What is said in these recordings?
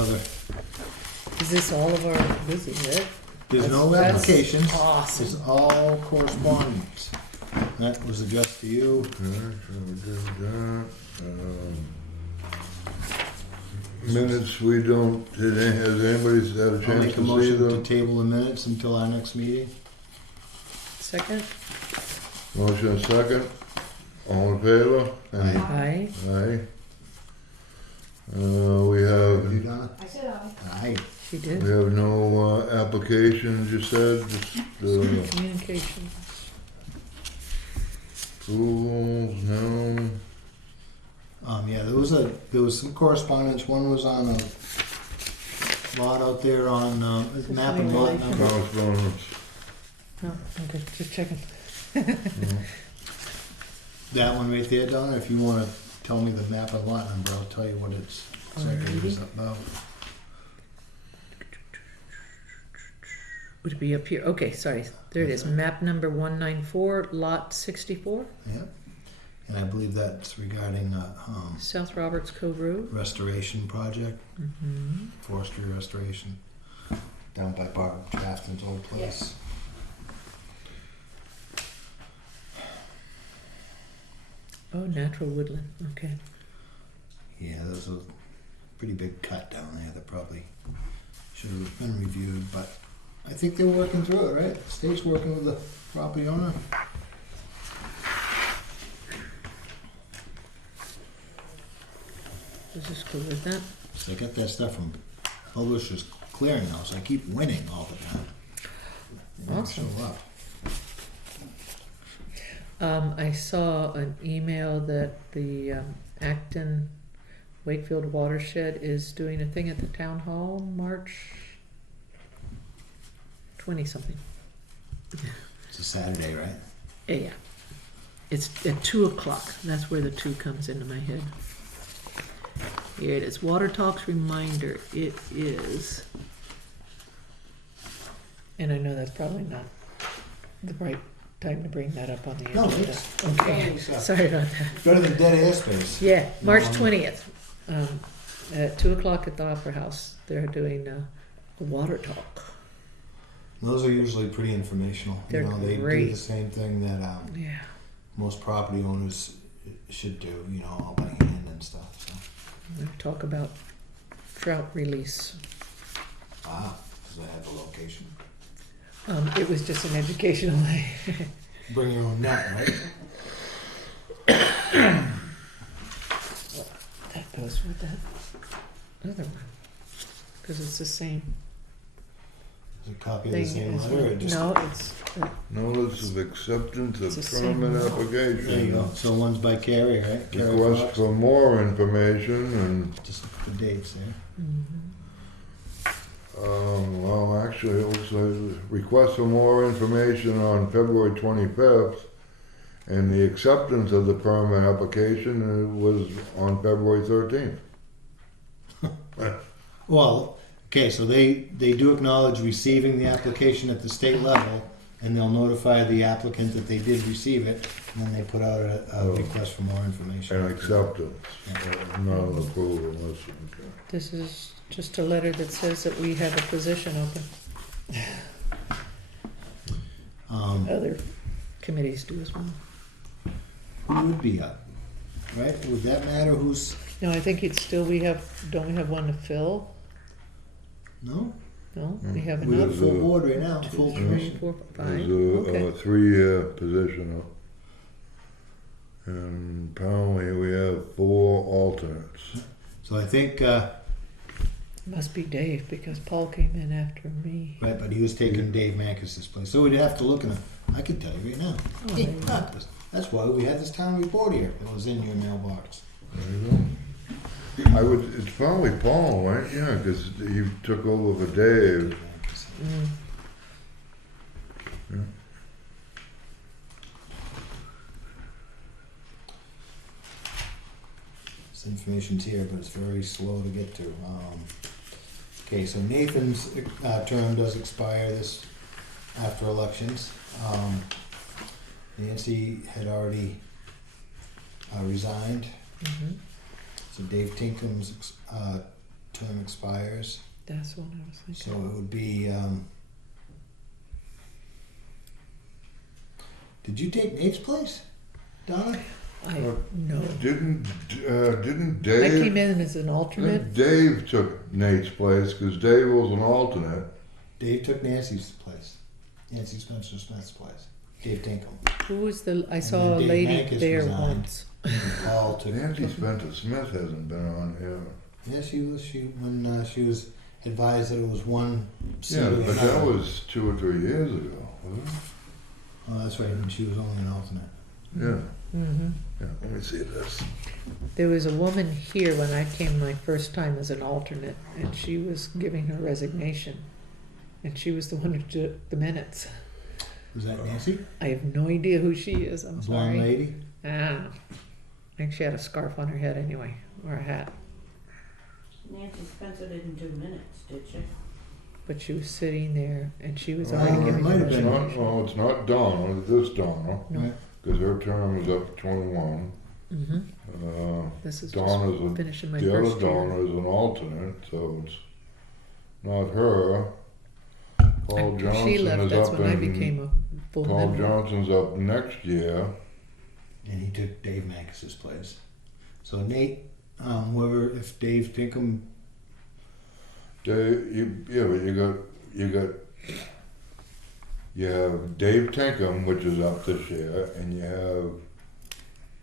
other. Is this all of our, this is it? There's no That's applications. awesome. It's all correspondence. That was addressed to you. Okay, so we did that. Minutes, we don't, has anybody had a I'll chance make a to see motion to them? table the minutes until our next meeting. Second? Motion second, all in favor? Aye. Aye. We You have, done I said aye. Aye. She we did. have no applications, you said, just Communications. approvals, no. Yeah, there was some correspondence. One was on a lot out there on map and lot number. Correspondence. Oh, okay, just checking. That one right there, Donna. If you want to tell me the map and lot number, I'll tell you what it's exactly what it's about. Would it be up here? Okay, sorry. There it is. Map number 194, lot 64, Yeah, and I believe that's regarding South Roberts Cove Road. restoration project, Mm-hmm. forestry restoration, down by Barb Trafton's old place. Oh, natural woodland. Okay. Yeah, there's a pretty big cut down there that probably should have been reviewed, but I think they're working through it, right? The state's working with the property owner. Is this cool with that? So I get that stuff from Publishers Clearinghouse. I keep winning all the time. They don't Awesome. show up. I saw an email that the Acton Wakefield Watershed is doing a thing at the town hall March 20-something. It's a Saturday, right? Yeah. It's at 2 o'clock. That's where the 2 comes into my head. Here it is. Water Talks reminder. It is. And I know that's probably not the right time to bring that up on the No, agenda. it's Okay. always, Sorry about that. better than dead airspace. Yeah, March Um, 20th. At 2 o'clock at the Opera House. They're doing the Water Talk. Those are usually pretty informational. They're They do great. the same thing that Yeah. most property owners should do, all by hand and stuff. So. They talk about trout release. Because I have the location. It was just an educational thing. Bring your own net, right? That goes with that other one. Because it's the same Is it a copy of the thing same as letter? well. Or just, No, it's Notice of acceptance It's of the same permit one. application. There you go. So one's by Carrie, right? Carrie Request Fox. for more information and, Just the dates there. well, actually, it looks like request for more information on February 25th, and the acceptance of the permit application was on February 13th. Well, okay, so they do acknowledge receiving the application at the state level, and they'll notify the applicant that they did receive it, and then they put out a request for more information. And acceptance, not an approval. Okay. This is just a letter that says that we have a position open. Other committees do as well. Who would be up, right? Would that matter who's, No, I think it's still, don't we have one to fill? no? No, we have We have enough. full board right now, 2, full 3, commission. 4, 5. There's a Okay. 3-year position up. And apparently we have 4 alternates. So I think, Must be Dave because Paul came in after me. right, but he was taking Dave Mankis's place, so we'd have to look in I can tell you right now. Oh, Hey, there you go. that's why we had this town report here, it was in your mailbox. There you go. It's probably Paul, right? Yeah, because he took over for Dave. Mm. Yeah. This information's here, but it's very slow to get to. Okay, so Nathan's term does expire this after elections. Nancy had already resigned, Mhm. so Dave Tinkam's term expires. That's what I was So thinking. it would be, did you take Nate's place, Donna? No. Didn't I Dave? came in as an alternate. Dave took Nate's place because Dave was an alternate. Dave took Nancy's place. Nancy Spencer Smith's place. Dave Tinkham. Who was I And saw then a Dave lady Mankus there resigned. once. Paul took. Nancy Spencer Smith hasn't been on here. Yeah, she was. When she was advised that it was one seat. Yeah, or but that another. was 2 or 3 years ago, wasn't it? Oh, that's right. And she was only an alternate. Yeah. Mm-hmm. Yeah. Let me see this. There was a woman here when I came my first time as an alternate, and she was giving her resignation, and she was the one who took the minutes. Was that Nancy? I have no idea who she is. I'm The blonde sorry. lady. Ah, I think she had a scarf on her head anyway, or a hat. Nancy Spencer didn't do minutes, did she? But she was sitting there, and she was Oh, already it giving might her have been. resignation. Well, it's not Donna. This Donna, No. Right. because her term is up to 21. Mm-hmm. This is Donna's just finishing my the first other year. Donna is an alternate, so it's not her. Paul After Johnson she left, is that's up when I in. became a full Paul member. Johnson's up next year. And he took Dave Mankis's place. So Nate, whoever, if Dave Tinkham, Dave, but you have Dave Tinkham, which is up this year, and you have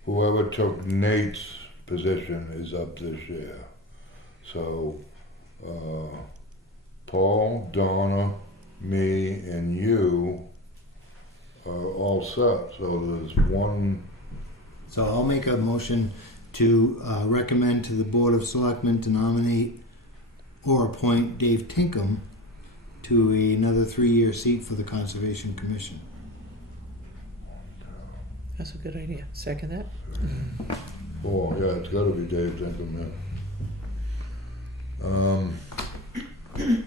whoever took Nate's position is up this year. So Paul, Donna, me, and you are all set. So there's one. so I'll make a motion to recommend to the Board of Selectmen to nominate or appoint Dave Tinkham to another 3-year seat for the Conservation Commission. That's a good idea. Second that? Oh, yeah, it's got to be Dave Tinkham, yeah.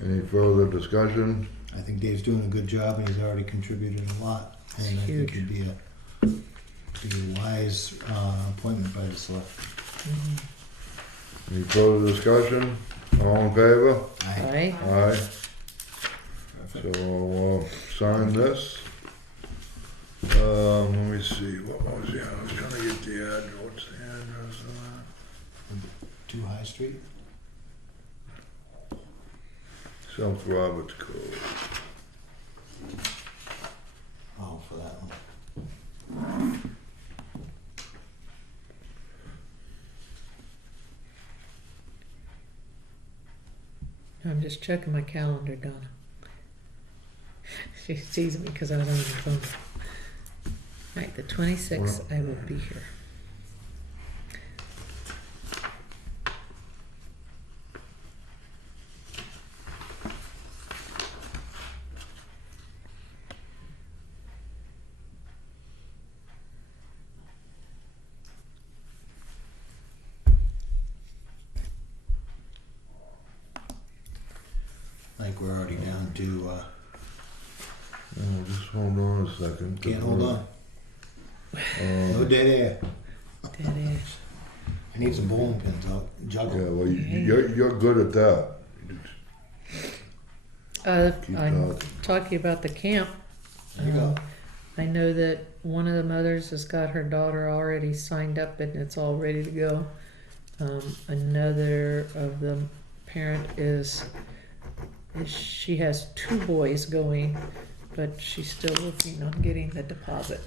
Any further discussion? I think Dave's doing a good job and he's already contributed a lot. And I think Huge. he'd be a wise appointment by the select. Mm-hmm. Any further discussion? All in favor? Aye. Aye. Aye. Perfect. So, sign this. Let me see, what was the, I was trying to get the address, what's the address of 2 High Street. that? South Roberts Code. Oh, for that one. I'm just checking my calendar, Donna. She sees me because I was on the phone. All right, the 26th, I will be here. I think we're already down to, Oh, just hold on a second. can't hold on. No dead air. Dead ash. I need some bowling pins out. Yeah, Juggle. well, you're good at that. Keep I'm talking. talking about the camp. There you go. I know that one of the mothers has got her daughter already signed up and it's all ready to go. Another of the parent is she has 2 boys going, but she's still working on getting the deposit.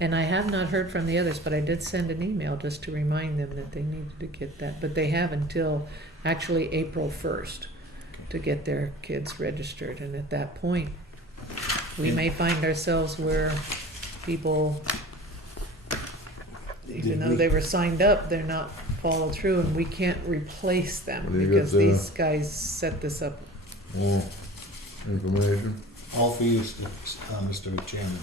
And I have not heard from the others, but I did send an email just to remind them that they needed to get that. But they have until actually April 1st to get their kids registered. And at that point, we may find ourselves where people, even though they were signed up, they're not followed through, and we can't replace them Well, you because got the- these guys set this up. More information? All for you, Mr. Chairman.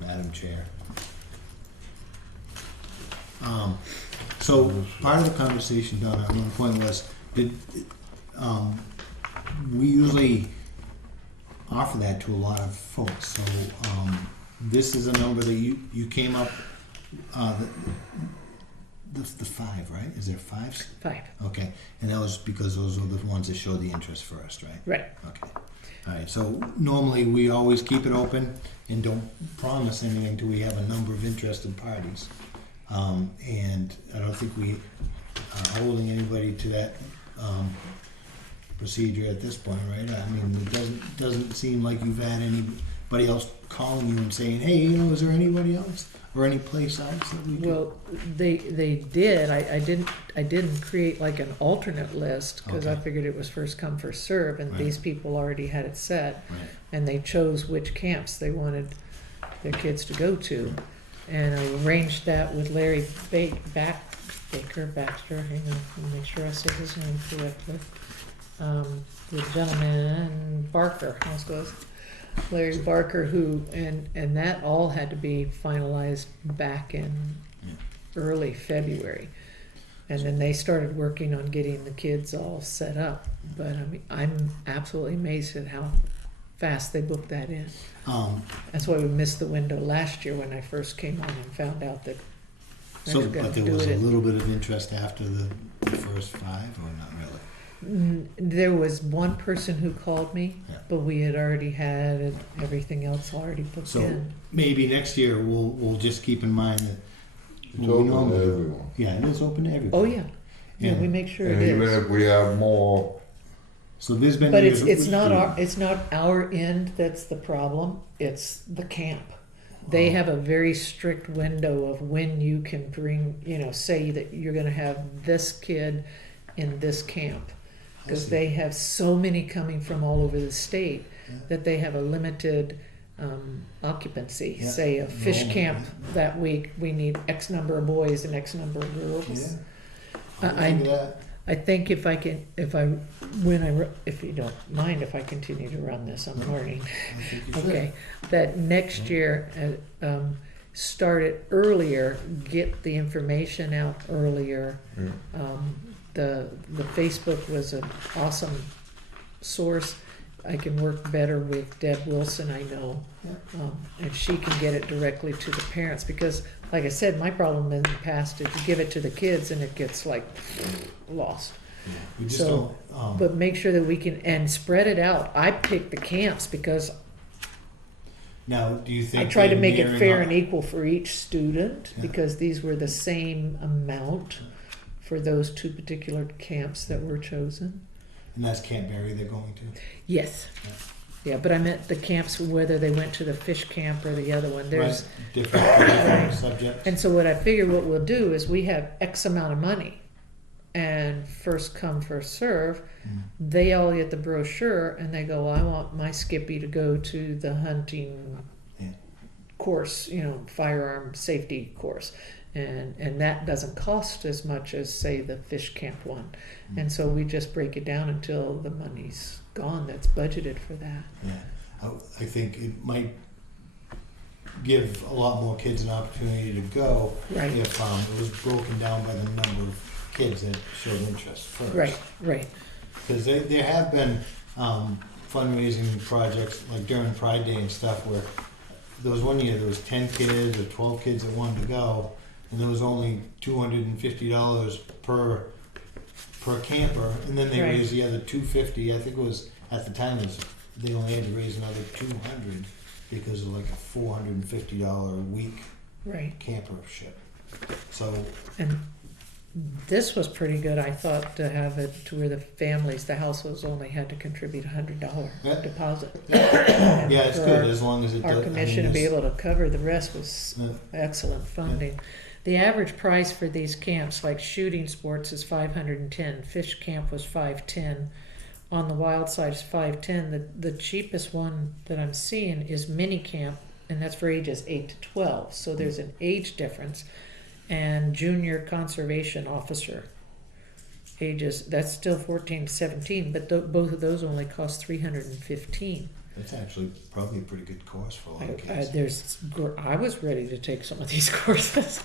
Madam Chair. So part of the conversation, Donna, at one point was, we usually offer that to a lot of folks. So this is a number that you came up, the five, right? Is there five? 5. Okay, and that was because those were the ones that showed the interest first, right? Right. Okay. All right, so normally we always keep it open and don't promise anything until we have a number of interested parties. And I don't think we are holding anybody to that procedure at this point, right? I mean, it doesn't seem like you've had anybody else calling you and saying, hey, is there anybody else or any place else that we could? Well, they did. I didn't create like an alternate list because I Okay. figured it was first come first serve, and Right. these people already had it set, Right. and they chose which camps they wanted their kids to go to, and I arranged that with Larry Baxter. Hang on, let me make sure I say his name correctly. The gentleman Barker, Larry Barker, who and that all had to be finalized back in early February, and then they started working on getting the kids all set up. But I mean, I'm absolutely amazed at how fast they booked that in. That's why we missed the window last year when I first came on and found out that. I So, was gonna but there do was it a in- little bit of interest after the first five, or not really? There was one person who called me, Yeah. but we had already had everything else already booked So in. maybe next year we'll just keep in mind that It's we open to normally do. everyone. Yeah, it is open to everybody. Oh yeah, yeah, And- we make sure And it even is. if we have more, So there's been But years it's that not we- our end that's the problem. It's the camp. They Oh. have a very strict window of when you can bring, say that you're going to have this kid in this camp, I because see. they have so many coming from all over the state Yeah. that they have a limited occupancy. Yeah. Say a fish Normal, camp yeah. that week, we need X number of boys and X number of girls. Yeah. I- I'll look at that. I think if you don't mind, if I continue to run this, I'm learning. I think you should. Okay, that next year, start it earlier, get the information out earlier. yeah. The Facebook was an awesome source. I can work better with Deb Wilson, I know, and she can get it directly to the parents, because like I said, my problem in the past is you give it to the kids and it gets like lost. Yeah, we just So, don't. But make sure that we can, and spread it out. I picked the camps because Now, do you I think tried to they're make it nearing fair up- and equal for each student, Yeah. because these were the same amount for those two particular camps that were chosen. And that's Canterbury they're going to. Yes. Yeah, but I meant the camps, whether they went to the fish camp or the other one. There's, Right, different subjects. and so what I figure what we'll do is we have X amount of money, and first come, first serve. Mm. They all get the brochure and they go, I want my Skippy to go to the hunting Yeah. course, firearm safety course. And that doesn't cost as much as, say, the fish camp one. Mm. And so we just break it down until the money's gone that's budgeted for that. Yeah, I think it might give a lot more kids an opportunity to go Right. if it was broken down by the number of kids that showed interest first. Right. Because there have been fundraising projects like during Pride Day and stuff where there was one year there was 10 kids or 12 kids that wanted to go, and there was only $250 per camper, and then they Right. raised the other $250. I think it was at the time they only had to raise another $200 because of like a $450 a week Right. campership. So And this was pretty good, I thought, to have it to where the households only had to contribute $100 Yeah. deposit. yeah, it's For good as long as it Our does. commission to be able to cover the rest was Yeah. excellent funding. The average price for these camps, like shooting sports, is $510. Fish camp was $510. On the wild side is $510. The cheapest one that I'm seeing is mini camp, and that's for ages 8 to 12. So there's an age difference. And junior conservation officer ages, that's still 14 to 17, but both of those only cost $315. That's actually probably a pretty good course for a lot of kids. I was ready to take some of these courses.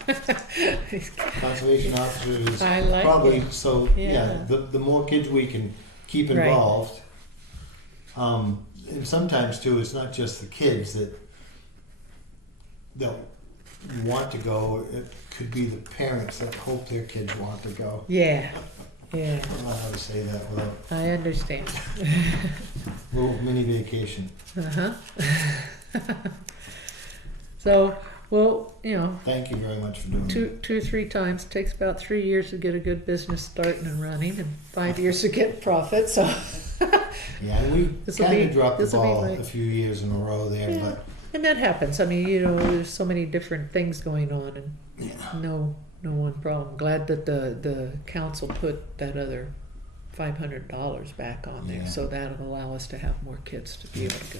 Conservation officer is I like probably it. so. Yeah. Yeah, the more kids we can keep Right. involved, and sometimes too, it's not just the kids that want to go, it could be the parents that hope their kids want to go. Yeah, I yeah, don't know how to say that without I understand. a little mini vacation. Uh-huh. So, well, you know, Thank you very much for doing two or three times, takes about 3 years to get a good business starting and running, and 5 years to get profit, so. that. Yeah, we This'll kind be- of dropped the this'll be ball like- a few years in a row there, Yeah. but And that happens, I mean, you know, there's so many different things going on, and yeah. no one problem. Glad that the council put that other $500 back on there, Yeah. so that'll allow us to have more kids to be able to go.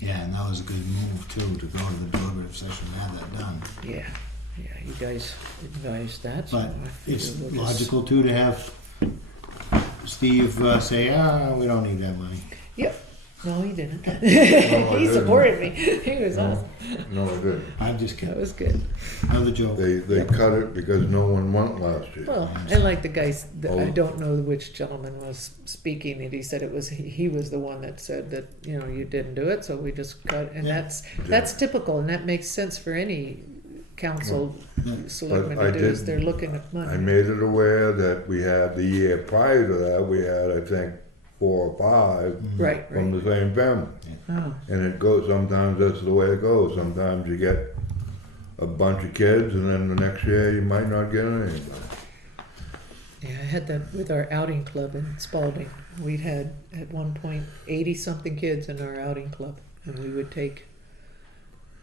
Yeah, and that was a good move too, to go to the deliberative session and have that done. Yeah, you guys advised that, so But I figured it's we'll just- logical too to have Steve say, we don't need that money. Yep, no, he didn't. I He didn't. supported me, he was awesome, No, I didn't. I'm just that kidding. was good. Another joke. They cut it because no one went last year. Well, and like the guys, I Oh. don't know which gentleman was speaking, and he said it was, he was the one that said that, you know, you didn't do it, so we just cut, and Yeah. that's typical, and that makes sense for any council Yeah. selectmen But I to do, is did- they're looking at I money. made it aware that we had the year prior to that, we had, I think, 4 or 5 Right, from right. the same family. Oh, And it goes, sometimes that's the way it goes. Sometimes you get a bunch of kids and then the next year you might not get anybody. yeah, I had that with our outing club in Spalding. We'd had, at one point, 80-something kids in our outing club, and we would take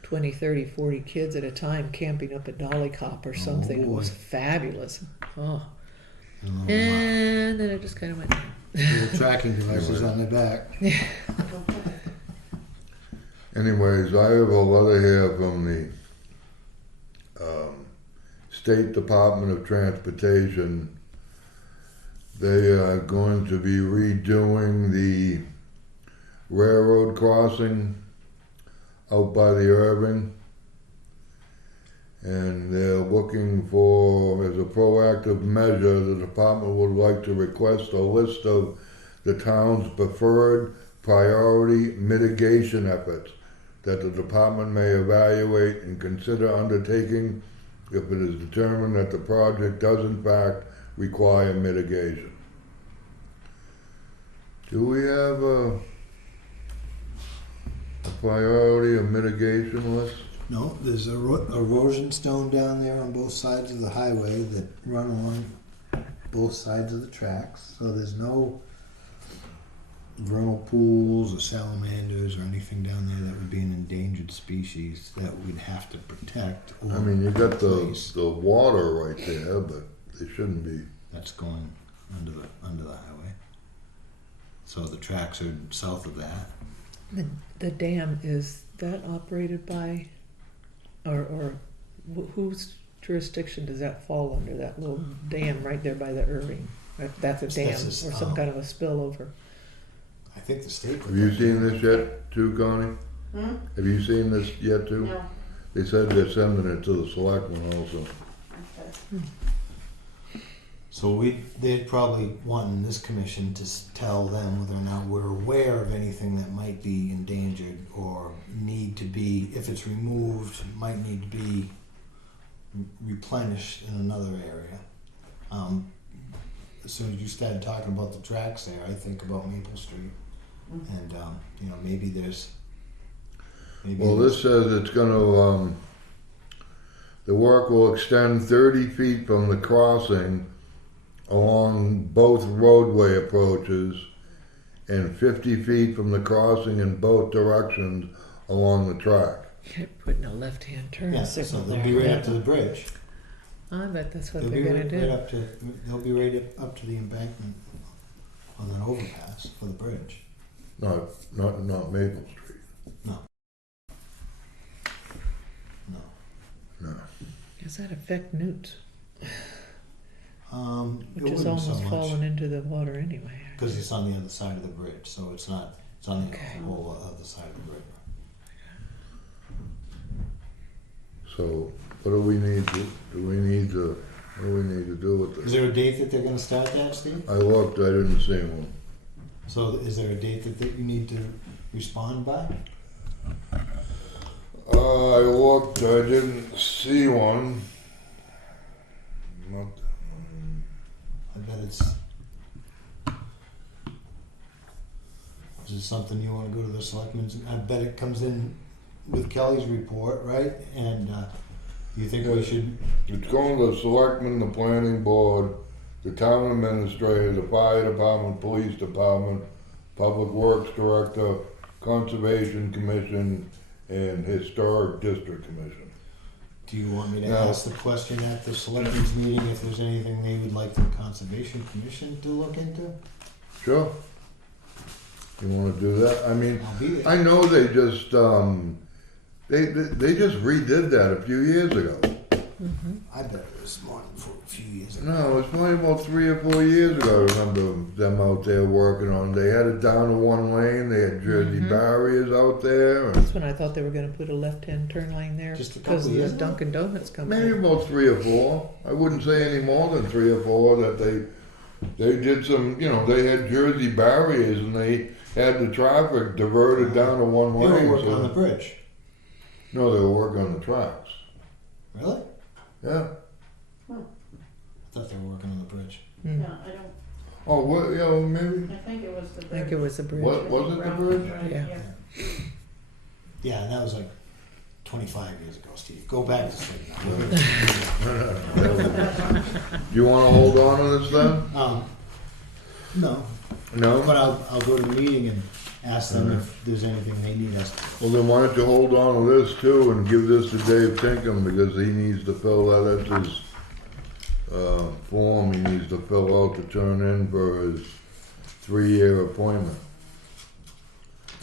20, 30, 40 kids at a time camping up at Dolly Cop or something. It was boy. fabulous. Oh. And And then it just kind of went down. little tracking devices on their back. Anyways, I have a letter here from the State Department of Transportation. They are going to be redoing the railroad crossing out by the Irving. And they're looking for, as a proactive measure, the department would like to request a list of the town's preferred priority mitigation efforts that the department may evaluate and consider undertaking if it is determined that the project does in fact require mitigation. Do we have a priority or mitigation list? No, there's a erosion stone down there on both sides of the highway that run along both sides of the tracks. So there's no vernal pools or salamanders or anything down there that would be an endangered species that we'd have to protect. Or I mean, you got replace. the water right there, but it shouldn't be. That's going under the highway. So the tracks are south of that. The dam, is that operated by, or whose jurisdiction does that fall under, that little dam right there by the Irving? That's a dam, This is, or some kind of a spillover. I think the state. Have you seen this yet too, Connie? Hmm? Have you seen this yet too? No. They said they're sending it to the selectmen also. Okay. So they'd probably want in this commission to tell them whether or not we're aware of anything that might be endangered or need to be, if it's removed, might need to be replenished in another area. As soon as you started talking about the tracks there, I think about Maple Street. And, maybe there's... Well, this says it's gonna, the work will extend 30 feet from the crossing along both roadway approaches and 50 feet from the crossing in both directions along the track. You're putting a left-hand turn Yeah, so signal they'll there. be right up to the bridge. I bet that's what They'll they're be gonna right do. up to, they'll be right up to the embankment on that overpass for the bridge. Not Maple Street. No. No. Does that affect Newt? It Which is wouldn't so almost much, falling into the water anyway. because it's on the other side of the bridge, so it's on the Okay. whole other side of the bridge. So what do we need to do with Is this? there a date that they're gonna start that, Steve? I looked, I didn't see one. So is there a date that you need to respond by? I looked looked, I didn't see one. Not- I bet it's. Is it something you want to go to the selectmen's? I bet it comes in with Kelly's report, right? And you think we should? It's going to the selectmen, the planning board, the town administrator, the fire department, police department, public works director, conservation commission, and historic district commission. Do you want me to No. ask the question at the selectmen's meeting if there's anything they would like the conservation commission to look into? Sure. You wanna do that? I mean, I'll be there. I know they just, they just redid that a few years ago. I bet it was more than for a few years ago. No, it's probably about 3 or 4 years ago. I remember them out there working on. They had it down to one lane. They had Jersey barriers out there. And That's when I thought they were gonna put a left-hand turn lane there Just a because couple of the years ago? Dunkin' Donuts coming. maybe about 3 or 4. I wouldn't say any more than 3 or 4 that they did some. You know, they had Jersey barriers and they had the traffic diverted down to one They lane. were working on the bridge. No, they were working on the tracks. Really? Yeah. I thought they were working on the bridge. Mm. Yeah, I don't, Oh, what? You know, maybe. I think it was the I think it was the bridge. What was it? The bridge? Yeah. Yeah, and that was like 25 years ago, Steve. Go back to sleep You want to hold on to this then? No, No. but I'll go to the meeting and ask them if there's anything they need us. Well, then why don't you hold on to this too and give this to Dave Tinkham because he needs to fill that. That's his form he needs to fill out to turn in for his 3-year appointment.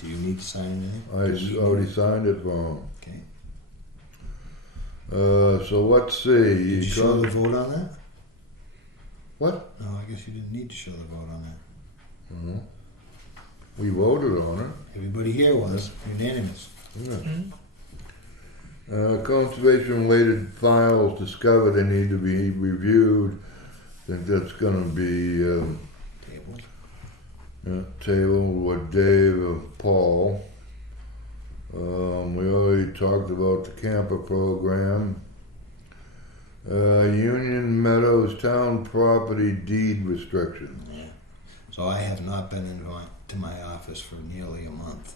Do you need to sign anything? I already signed it for him. Okay. So let's see. Did you show the vote on that? What? No, I guess you didn't need to show the vote on that. Mhm. We voted on it. Everybody here was unanimous. Yeah. Mm. Conservation-related files discovered and need to be reviewed. I think that's going to be Table. tabled with Dave and Paul. We already talked about the camper program. Union Meadows Town Property Deed Restriction. Yeah. So I have not been to my office for nearly a month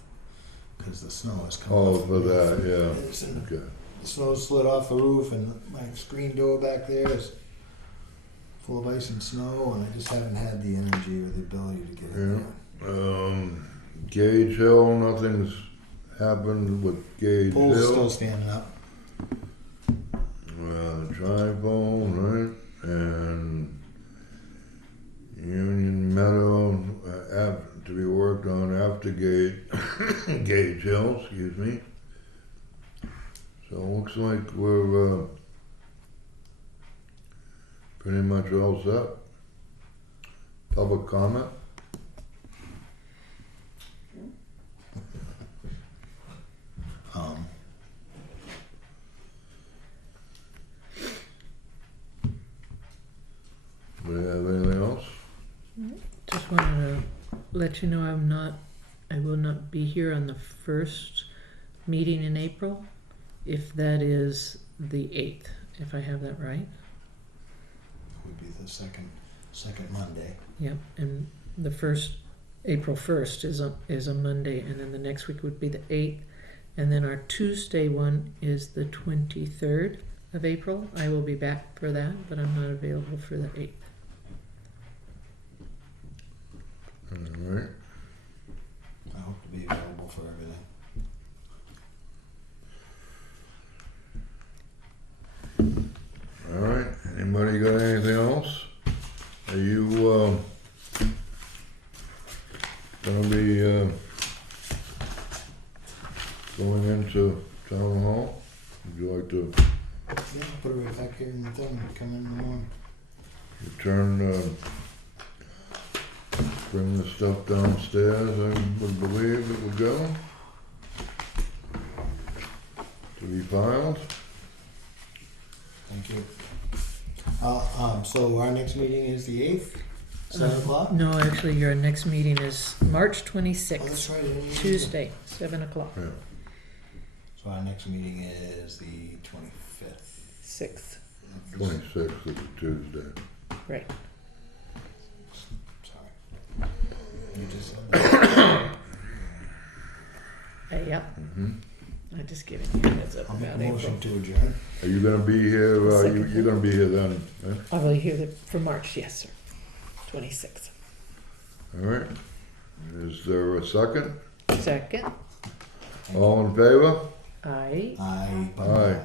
because the snow has come. Oh, off for the roof. that, yeah. It's in- Okay. The snow slid off the roof, and my screen door back there is full of ice and snow, and I just haven't had the energy or the ability to get it Yeah. done. Gage Hill, nothing's happened with Gage Pole's Hill. still standing up. The triphone, right? And Union Meadow to be worked on after Gage Hill, excuse me. So it looks like we're pretty much all set. Public comment? Do we have anything else? Just wanted to let you know I will not be here on the first meeting in April, if that is the 8th, if I have that right. Would be the second Monday. Yep, and the first, April 1st is a Monday, and then the next week would be the 8th, and then our Tuesday one is the 23rd of April. I will be back for that, but I'm not available for the 8th. All right. I hope to be available for everything. All right. Anybody got anything else? Are you gonna be going into town hall? Would you like to Yeah, put it right back here in the thing and come in the morning. return, bring the stuff downstairs? I would believe it would go to be filed. Thank you. So our next meeting is the 8th, 7 o'clock? No, actually, your next meeting is March Oh, 26th, that's right. I didn't even- Tuesday, 7 o'clock. Yeah. So So our next meeting is the 25th. 6th, 26th is a Tuesday. right. Sorry. You just said that. Yep, Mm-hmm. I just giving you a heads up I'll make a about April. motion to adjourn. Are you gonna be here, you're gonna be here then, eh? I will hear that for March, yes, sir. 26th. All right. Is there a second? Second, All in favor? I. Aye. Aye.